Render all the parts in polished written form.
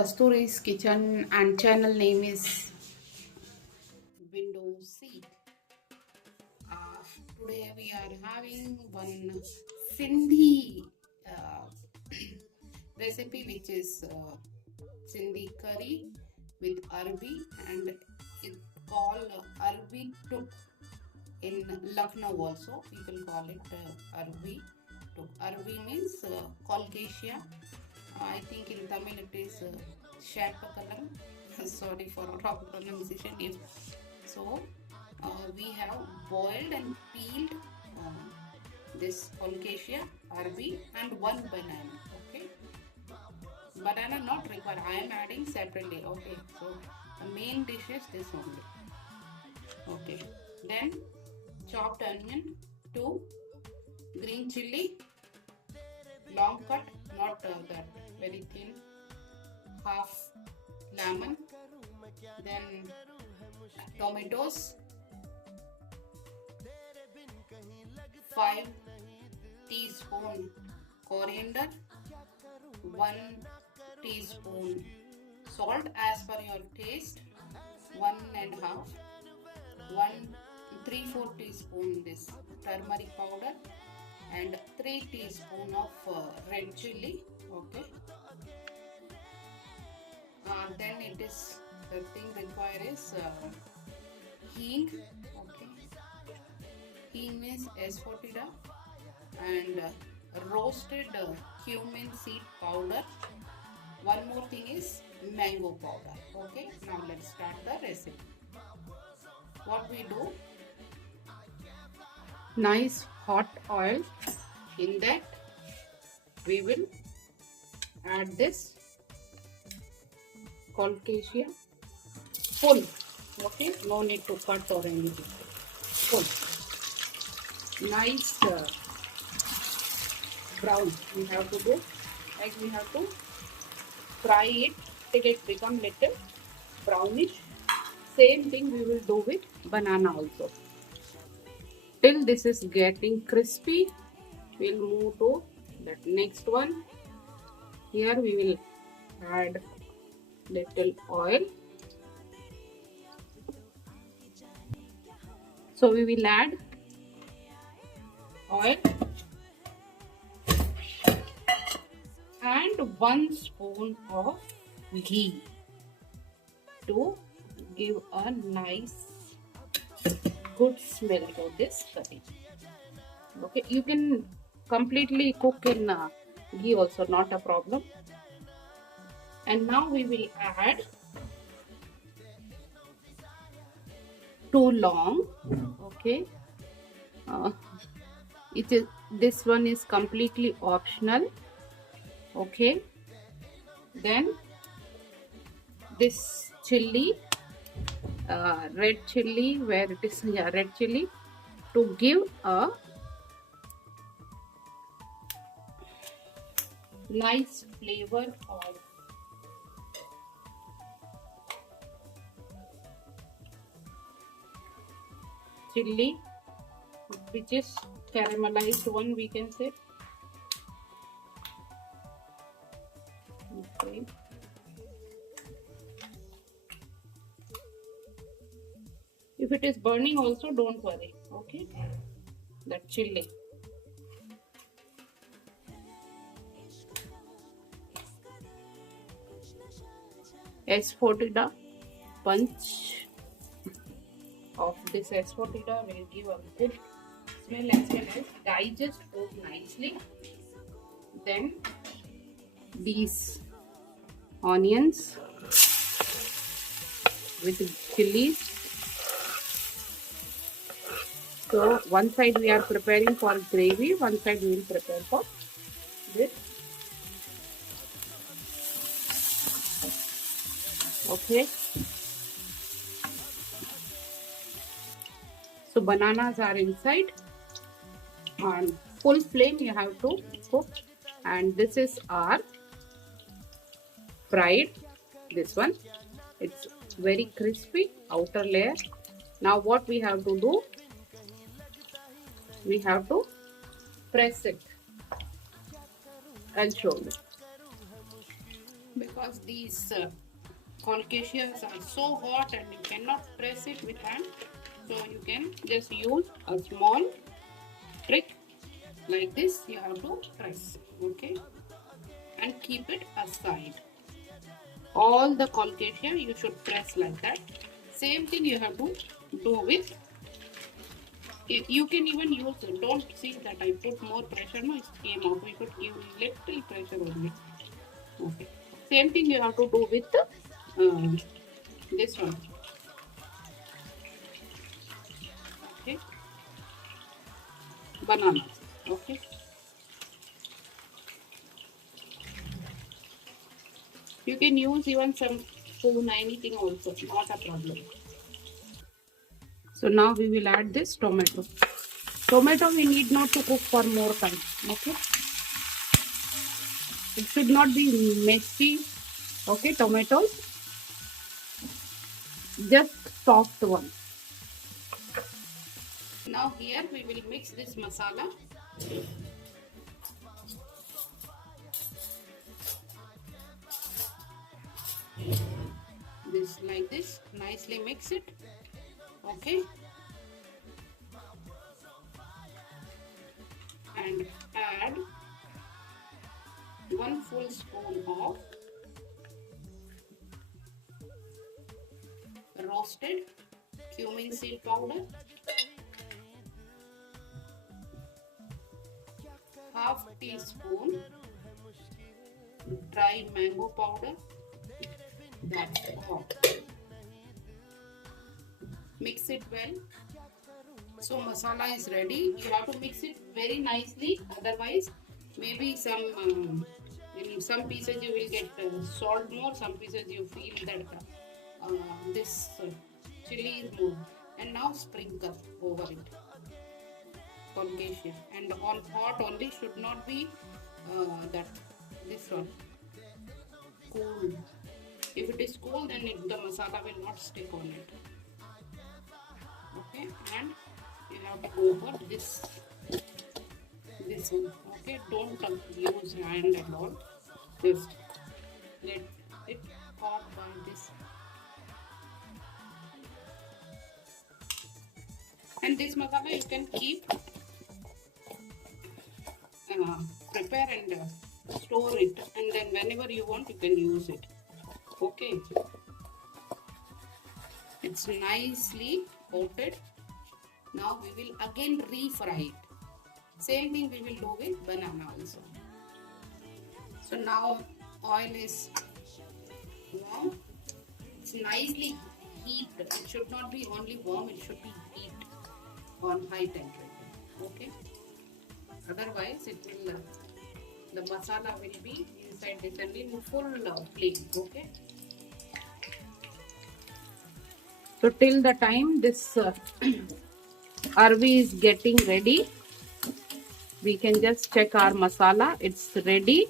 Kasturi's kitchen and channel name is Window Seat. Today we are having one Sindhi uh, recipe, which is Sindhi curry with arbi, and it's called arbi tuk. In Lucknow also people call it arbi tuk. Arbi means colcasia. I think in Tamil it is Shapakalam. Sorry for wrong pronunciation. If so, we have boiled and peeled this colcasia, arbi, and one banana. Okay, banana not required. I am adding separately. Okay, so the main dish is this only. Okay, then chopped onion, 2 green chilli, long cut, not that very thin, half lemon, then tomatoes, 5 teaspoon coriander, 1 teaspoon salt as per your taste, 1.5, 3/4 teaspoon this turmeric powder, and 3 teaspoon of red chilli. Okay, then it is the thing required is hing. Okay, hing is asafoetida, and roasted cumin seed powder. One more thing is mango powder. Okay, now let's start the recipe. What we do, nice hot oil, in that we will add this colcasia full. Okay, no need to cut or anything, full. Nice brown we have to do, like we have to fry it till it become little brownish. Same thing we will do with banana also. Till this is getting crispy, we'll move to that next one. Here we will add little oil. So we will add oil and 1 spoon of ghee to give a nice good smell to this curry. Okay, you can completely cook in ghee also, not a problem. And now we will add 2 long. Okay, this one is completely optional. Okay, then this chili, red chili, where it is, yeah, red chili, to give a nice flavor of chili, which is caramelized one, we can say. Okay, if it is burning also, don't worry. Okay, that chili. Asafoetida, punch of this asafoetida will give a good smell as well as digest food nicely. Then these onions with chilies. So one side we are preparing for gravy, one side we will prepare for this. Okay, so bananas are inside. On full flame you have to cook, and this is our fried, this one, it's very crispy outer layer. Now what we have to do, we have to press it. I'll show you. because these colcaceous are so hot and you cannot press it with hand, so you can just use a small trick like this. You have to press, okay, and keep it aside. All the colcaceous you should press like that. Same thing you have to do with, you can even use, don't see that I put more pressure, no, it came out, we could give little pressure only, okay. Same thing you have to do with this one, okay, banana, okay. You can use even some spoon, anything also, not a problem. So now we will add this tomato. Tomato we need not to cook for more time, okay. It should not be messy, okay, tomatoes, just soft one. Now here we will mix this masala. This like this, nicely mix it, okay, and add 1 full spoon of roasted cumin seed powder, half teaspoon dry mango powder. That's all. Mix it well. So masala is ready. You have to mix it very nicely. Otherwise, maybe some in some pieces you will get salt more. Some pieces you feel that this chili is more. And now sprinkle over it colcaceous. And on hot only, should not be that this one cool. If it is cool, then the masala will not stick on it. Okay, and you have to go for this one. Okay, don't use hand at all. Just let it caught by this. And this masala you can keep, prepare and store it, and then whenever you want you can use it. Okay, it's nicely coated. Now we will again refry it. Same thing we will do with banana also. So now oil is warm. It's nicely heated. It should not be only warm, it should be heat on high temperature. Okay. Otherwise it will the masala will be inside this and in full flame. Okay. So till the time this arvi is getting ready, we can just check our masala. It's ready.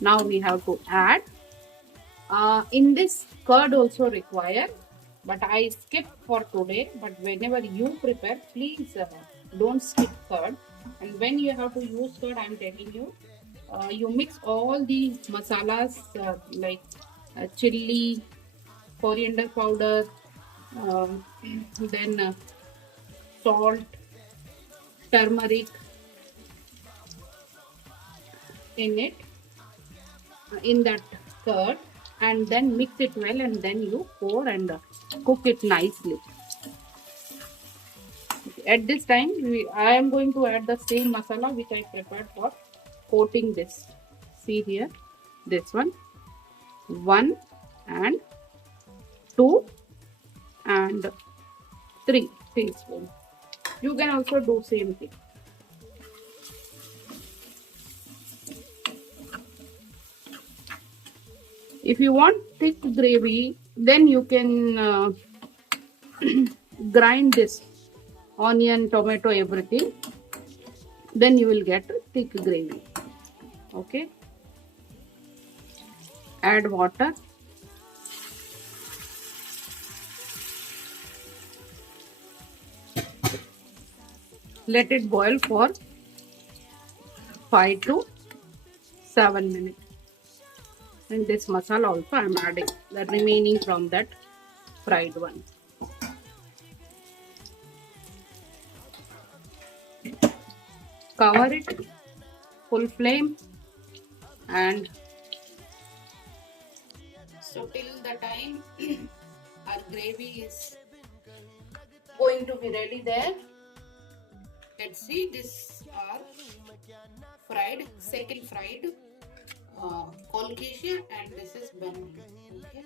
Now we have to add. In this curd also required, but I skip for today. But whenever you prepare, please don't skip curd. And when you have to use curd, I am telling you, you mix all these masalas like chili, coriander powder, then salt, turmeric in it, in that curd, and then mix it well, and then you pour and cook it nicely. At this time, I am going to add the same masala which I prepared for coating this. See here, this one, 1 and 2 and 3 teaspoons. You can also do same thing. If you want thick gravy, then you can grind this onion, tomato, everything. Then you will get thick gravy. Okay. Add water. Let it boil for 5 to 7 minutes. And this masala also I am adding the remaining from that fried one. Cover it full flame, and so till the time our gravy is going to be ready there. Let's see, this are fried, second fried colocasia, and this is banana. Okay,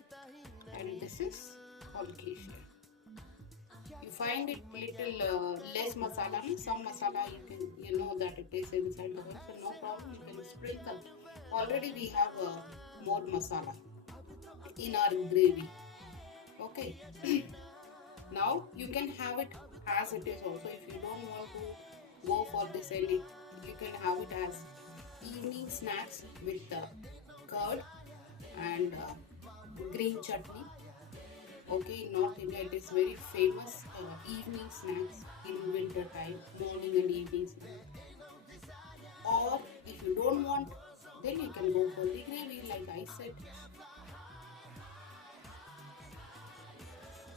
and this is colocasia. You find it little less masala, some masala you know that it is inside the one, so no problem, you can sprinkle. Already we have more masala in our gravy. Okay. Now you can have it as it is also. If you don't want to go for this any, you can have it as evening snacks with curd and green chutney. Okay, in North India it is very famous evening snacks in winter time, morning and evening snacks. Or if you don't want, then you can go for the gravy like I said.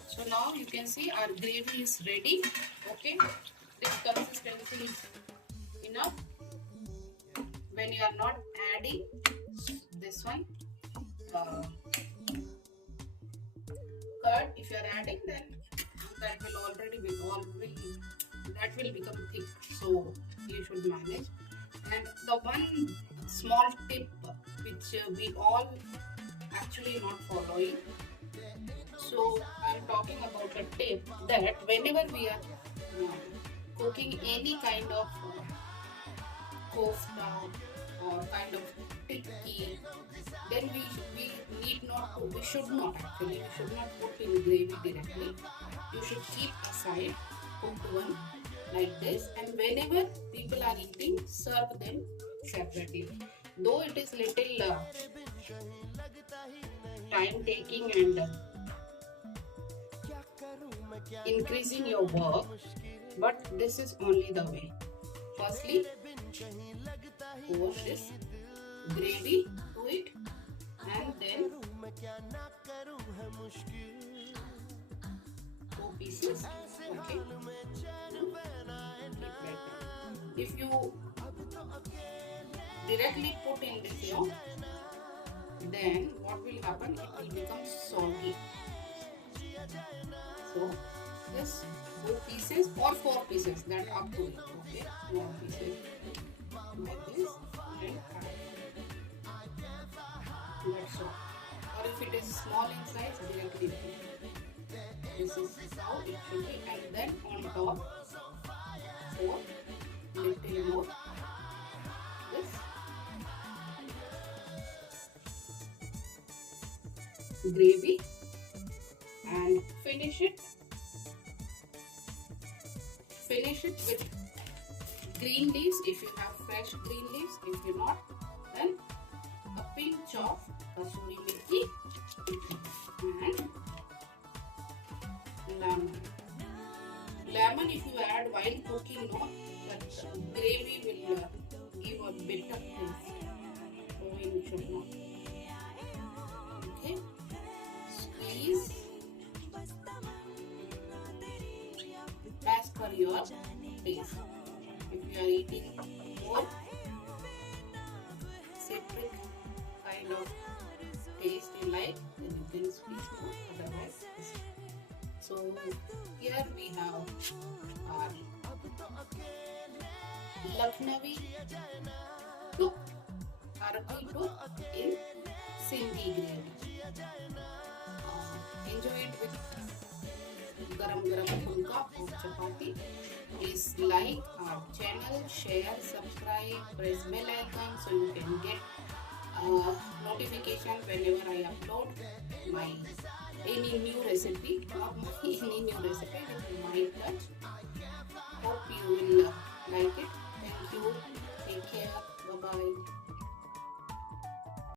So now you can see our gravy is ready. Okay, this consistency is enough. When you are not adding this one curd, if you are adding, then that will already that will become thick. So you should manage. And the one small tip which we all actually not following. So I'm talking about a tip that whenever we are cooking any kind of kofta or kind of tikki, then we should not put in gravy directly. You should keep aside, put one like this, and whenever people are eating, serve them separately. Though it is little time taking and increasing your work, but this is only the way. Firstly, pour this gravy to it, and then 2 pieces. Okay. If you directly put in this, then what will happen? It will become soggy. So this 2 pieces or 4 pieces, that up to it. Okay, 4 pieces like this, and that's all. Or if it is small in size, directly this is how it should be, and then on top 4 little more this gravy, and finish it with green leaves if you have fresh green leaves. If you not, then a pinch of kasuri methi and lemon if you add while cooking, that gravy will give a bitter taste, so you should not. Okay, squeeze as per your taste. If you are eating more citric kind of taste you like, then you can squeeze more, otherwise. So here we have our Lucknowi Arabi in Sindhi gravy. Enjoy it with garam phulka or chapati. Please like our channel, share, subscribe, press bell icon so you can get notification whenever I upload my any new recipe, with my touch. Hope you will like it. Thank you. Take care. Bye bye.